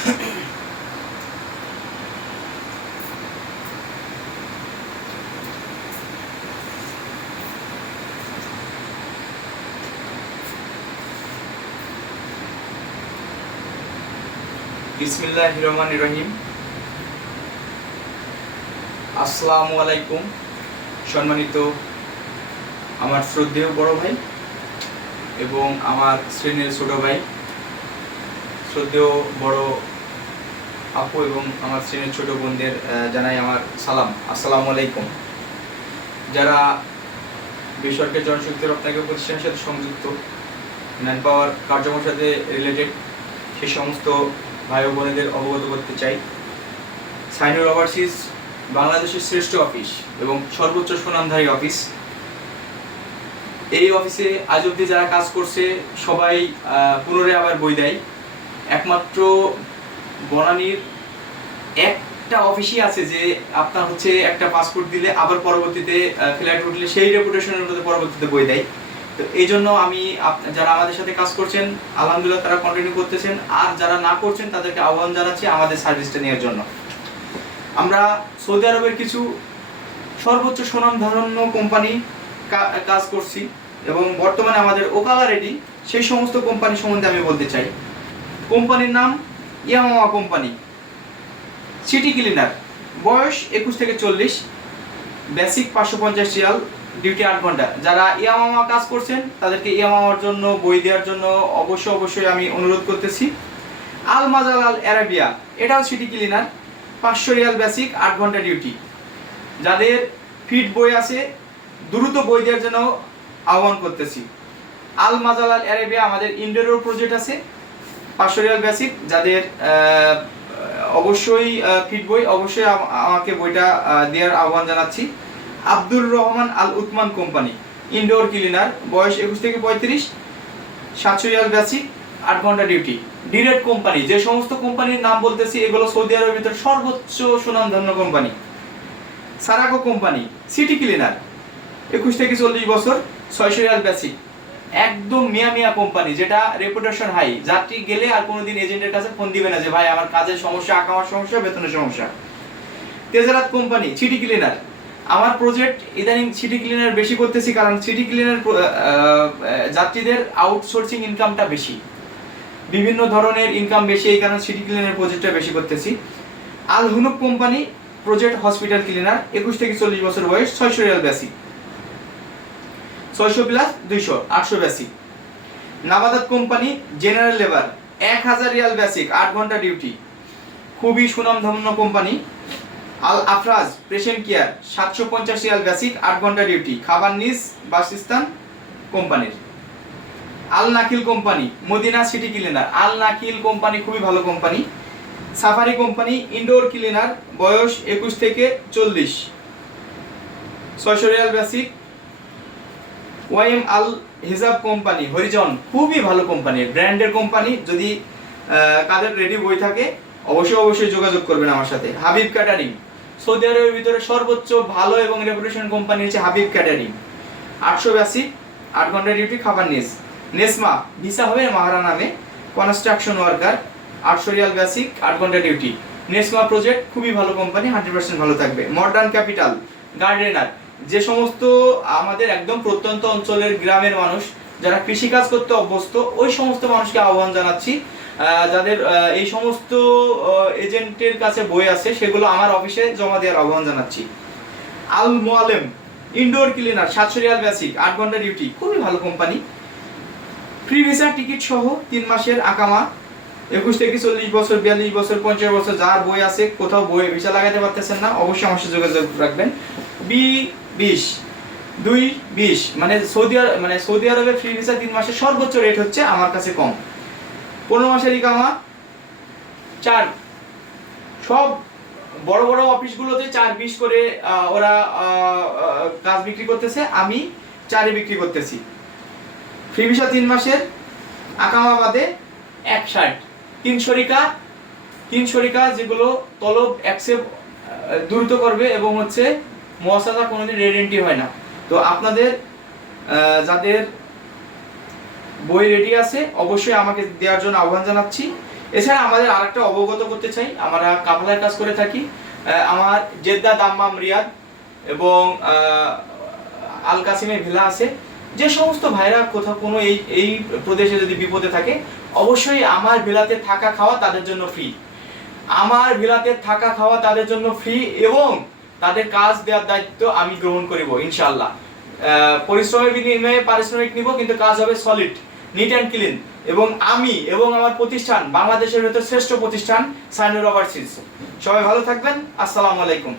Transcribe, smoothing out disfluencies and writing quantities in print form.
বিসমিল্লাহির রহমানির রহিম। আসসালামু আলাইকুম। সম্মানিত আমার শ্রদ্ধেয় বড় ভাই এবং আমার শ্রেণীর ছোট ভাই, শ্রদ্ধেয় বড় আপু এবং আমার শ্রেণীর ছোট বোনদের জানাই আমার সালাম। আসসালামু আলাইকুম। যারা বেসরকারি জনশক্তি রপ্তানি প্রতিষ্ঠানের সাথে সংযুক্ত, ম্যান পাওয়ার কার্যক্রমের সাথে রিলেটেড, সে সমস্ত ভাই ও বোনেদের অবগত করতে চাই, সাইনুর ওভারসিজ বাংলাদেশের শ্রেষ্ঠ অফিস এবং সর্বোচ্চ সুনামধারী অফিস। এই অফিসে আজ অবধি যারা কাজ করছে সবাই পুনরায় আবার বই দেয়। একমাত্র বনানীর একটা অফিসই আছে যে আপনার হচ্ছে একটা পাসপোর্ট দিলে আবার পরবর্তীতে ফ্লাইট উঠলে সেই রেপুটেশনের মধ্যে পরবর্তীতে বই দেয়। তো এই জন্য আমি যারা আমাদের সাথে কাজ করছেন আলহামদুলিল্লাহ তারা কন্টিনিউ করতেছেন, আর যারা না করছেন তাদেরকে আহ্বান জানাচ্ছি আমাদের সার্ভিসটা নেওয়ার জন্য। আমরা সৌদি আরবের কিছু সর্বোচ্চ সুনামধন্য কোম্পানি কাজ করছি এবং বর্তমানে আমাদের ওকালা রেডি। সেই সমস্ত কোম্পানি সম্বন্ধে আমি বলতে চাই। কোম্পানির নাম ইয়ামামা কোম্পানি, সিটি ক্লিনার, বয়স 21 থেকে 40, বেসিক 550 রিয়াল, ডিউটি 8 ঘন্টা। যারা ইয়ামামা কাজ করছেন তাদেরকে ইয়ামামার জন্য বই দেওয়ার জন্য অবশ্যই আমি অনুরোধ করতেছি। আল মাজাল আল আরাবিয়া, এটাও সিটি ক্লিনার, 500 রিয়াল বেসিক, 8 ঘন্টা ডিউটি। যাদের ফিট বই আছে দ্রুত বই দেওয়ার জন্য আহ্বান করতেছি। আল মাজাল আল আরাবিয়া আমাদের ইন্ডোর প্রজেক্ট আছে, 500 রিয়াল বেসিক। যাদের অবশ্যই ফিট বই, অবশ্যই আমাকে বইটা দেওয়ার আহ্বান জানাচ্ছি। আব্দুর রহমান আল উতমান কোম্পানি, ইনডোর ক্লিনার, বয়স 21 থেকে 35, 700 রিয়াল বেসিক, 8 ঘন্টা ডিউটি। ডিরেক্ট কোম্পানি, যে সমস্ত কোম্পানির নাম বলতেছি এগুলো সৌদি আরবের ভিতরে সর্বোচ্চ সুনামধন্য কোম্পানি। সারাকো কোম্পানি, সিটি ক্লিনার, 21 থেকে 40 বছর, 600 রিয়াল বেসিক। একদম মিয়া কোম্পানি, যেটা রেপুটেশন হাই। যাত্রী গেলে আর কোনোদিন এজেন্টের কাছে ফোন দিবে না যে ভাই আমার কাজের সমস্যা, আকামার সমস্যা, বেতনের সমস্যা। তেজারাত কোম্পানি, সিটি ক্লিনার। আমার প্রজেক্ট ইদানিং সিটি ক্লিনার বেশি করতেছি, কারণ সিটি ক্লিনার যাত্রীদের আউটসোর্সিং ইনকামটা বেশি, বিভিন্ন ধরনের ইনকাম বেশি, এই কারণে সিটি ক্লিনার প্রজেক্টটা বেশি করতেছি। Al Hunuk company, project hospital cleaner, 21 থেকে 40 বছর বয়স, 600 riyal basic, 600 plus 200, 800 basic. Nabadat company, general labour, 1000 riyal basic, 8 ঘন্টা ডিউটি, খুবই সুনামধন্য কোম্পানি। Al Afraz patient care, 750 riyal basic, 8 ঘন্টা ডিউটি, খাবার নিজ বাসস্থান কোম্পানির। Al Nakil company, Medina city cleaner. Al Nakil company খুবই ভালো কোম্পানি। সাফারি কোম্পানি, ইনডোর ক্লিনার, বয়স 21 থেকে 40, 600 রিয়াল বেসিক। ওয়াইএম আল হিজাব কোম্পানি, হরিজন, খুবই ভালো কোম্পানি, ব্র্যান্ডের কোম্পানি। যদি কাদের রেডি বই থাকে অবশ্যই যোগাযোগ করবেন আমার সাথে। হাবিব ক্যাটারিং, সৌদি আরবের ভিতরে সর্বোচ্চ ভালো এবং রেপুটেশন কোম্পানি হচ্ছে হাবিব ক্যাটারিং, 800 বেসিক, 8 ঘন্টা ডিউটি, খাবার নিজ। নেসমা, ভিসা হবে মাহারা নামে, কনস্ট্রাকশন ওয়ার্কার, 800 রিয়াল বেসিক, 8 ঘন্টা ডিউটি। নেসমা প্রজেক্ট খুবই ভালো কোম্পানি, 100% ভালো থাকবে। মডার্ন ক্যাপিটাল গার্ডেনার, যে সমস্ত আমাদের একদম প্রত্যন্ত অঞ্চলের গ্রামের মানুষ যারা কৃষিকাজ করতে অভ্যস্ত, ওই সমস্ত মানুষকে আহ্বান জানাচ্ছি। যাদের এই সমস্ত এজেন্টের কাছে বই আছে সেগুলো আমার অফিসে জমা দেওয়ার আহ্বান জানাচ্ছি। আল মোয়ালেম, ইনডোর ক্লিনার, 700 রিয়াল বেসিক, 8 ঘন্টা ডিউটি, খুবই ভালো কোম্পানি। ফ্রি ভিসা টিকিট সহ 3 মাসের আকামা, 21 থেকে 40 বছর, 42 বছর, 50 বছর। যার বই আছে, কোথাও বই ভিসা লাগাতে পারতেছেন না, অবশ্যই আমার সাথে যোগাযোগ রাখবেন। B20 220, মানে সৌদি আরবে ফ্রি ভিসা 3 মাসের সর্বোচ্চ রেট হচ্ছে আমার কাছে কম। 15 মাসের ইকামা 4। সব বড় বড় অফিসগুলোতে 4-20 করে ওরা কাজ বিক্রি করতেছে, আমি 4 বিক্রি করতেছি। ফ্রি ভিসা 3 মাসের, আকামা বাদে 160। 3 শরিকা যেগুলো তলব অ্যাকসেপ্ট দ্রুত করবে এবং হচ্ছে মুয়াসাসা কোনোদিন রেডেন্টি হয় না। তো আপনাদের যাদের বই রেডি আছে অবশ্যই আমাকে দেওয়ার জন্য আহ্বান জানাচ্ছি। এছাড়া আমাদের আরেকটা অবগত করতে চাই, আমরা কাফালার কাজ করে থাকি। আমার জেদ্দা, দাম্মাম, রিয়াদ এবং আল কাসিমে ভিলা আছে। যে সমস্ত ভাইরা কোথাও কোনো এই প্রদেশে যদি বিপদে থাকে, অবশ্যই আমার ভিলাতে থাকা খাওয়া তাদের জন্য ফ্রি। আমার ভিলাতে থাকা খাওয়া তাদের জন্য ফ্রি এবং তাদের কাজ দেওয়ার দায়িত্ব আমি গ্রহণ করব ইনশাআল্লাহ। পরিশ্রমের বিনিময়ে পারিশ্রমিক নিব, কিন্তু কাজ হবে সলিড, নিট অ্যান্ড ক্লিন। এবং আমি এবং আমার প্রতিষ্ঠান বাংলাদেশের ভেতর শ্রেষ্ঠ প্রতিষ্ঠান সাইনুর ওভারসিজ। সবাই ভালো থাকবেন। আসসালামু আলাইকুম।